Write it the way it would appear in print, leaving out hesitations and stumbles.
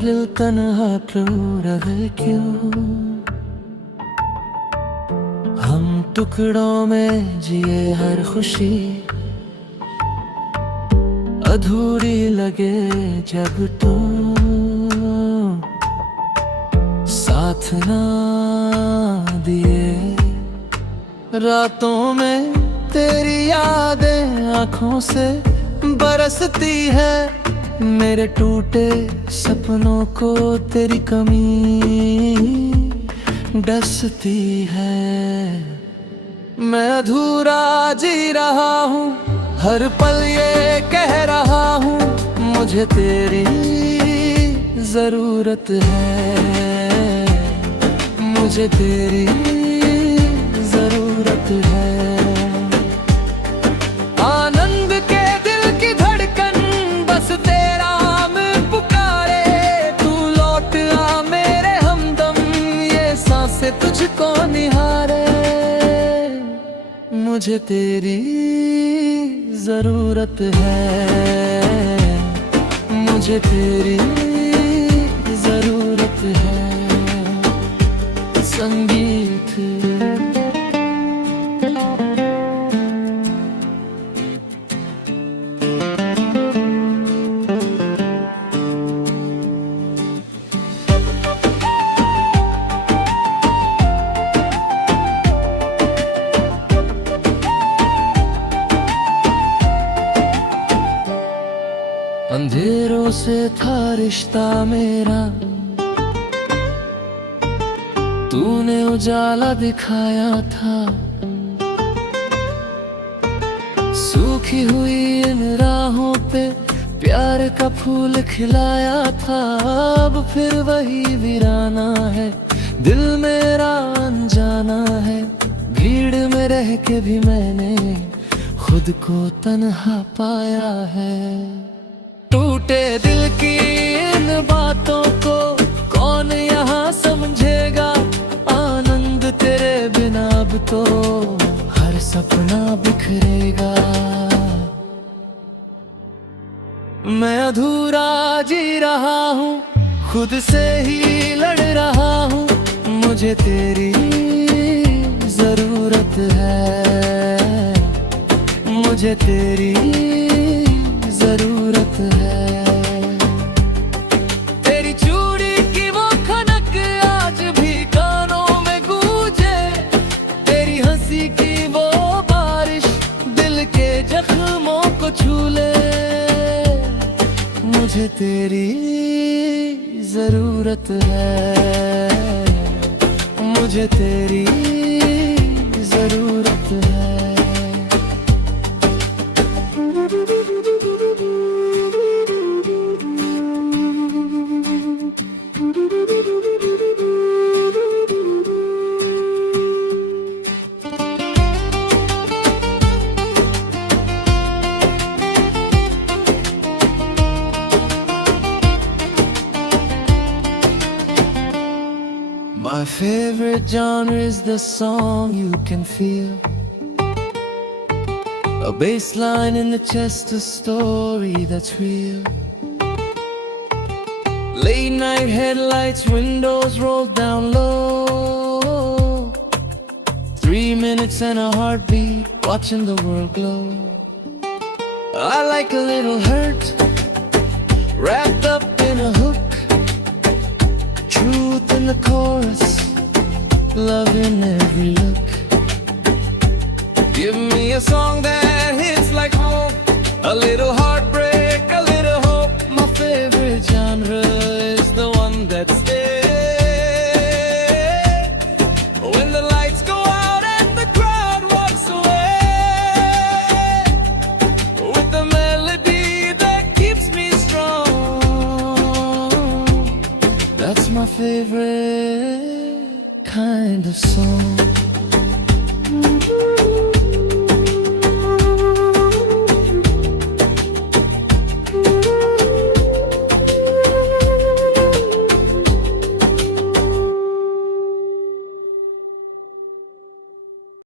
दिल तन्हा क्यों रहे क्यों, हम टुकड़ों में जिए हर खुशी अधूरी लगे जब तू साथ ना दिए। रातों में तेरी यादें आँखों से बरसती है, मेरे टूटे सपनों को तेरी कमी डसती है। मैं अधूरा जी रहा हूँ, हर पल ये कह रहा हूँ, मुझे तेरी जरूरत है, मुझे तेरी जरूरत है। आनंद के दिल की धड़कन बस तेरा में पुकारे, तू लौट आ मेरे हमदम, ये सांसें तुझको निहारे। मुझे तेरी जरूरत है, मुझे तेरी जरूरत है। संगीत अंधेरों से था रिश्ता मेरा, तूने उजाला दिखाया था। सूखी हुई इन राहों पे प्यार का फूल खिलाया था। अब फिर वही वीराना है, दिल मेरा अनजाना है। भीड़ में रह के भी मैंने खुद को तन्हा पाया है। टूटे दिल की इन बातों को कौन यहाँ समझेगा, आनंद तेरे बिना अब तो हर सपना बिखरेगा। मैं अधूरा जी रहा हूँ, खुद से ही लड़ रहा हूँ, मुझे तेरी जरूरत है, मुझे तेरी जरूरत है। तेरी चूड़ी की वो खनक आज भी कानों में गूंजे, तेरी हंसी की वो बारिश दिल के जख्मों को छू ले। मुझे तेरी जरूरत है, मुझे तेरी जरूरत है। My favorite genre is the song you can feel, a bass line in the chest, a story that's real. Late night headlights, windows rolled down low, 3 minutes and a heartbeat, watching the world glow. I like a little hurt, wrapped up in a hook, truth in the chorus, love in every look. Give me a song that hits like home, a little heartbreak, a little hope. My favorite genre is the one that stays when the lights go out and the crowd walks away, with the melody that keeps me strong. That's my favorite kind of song.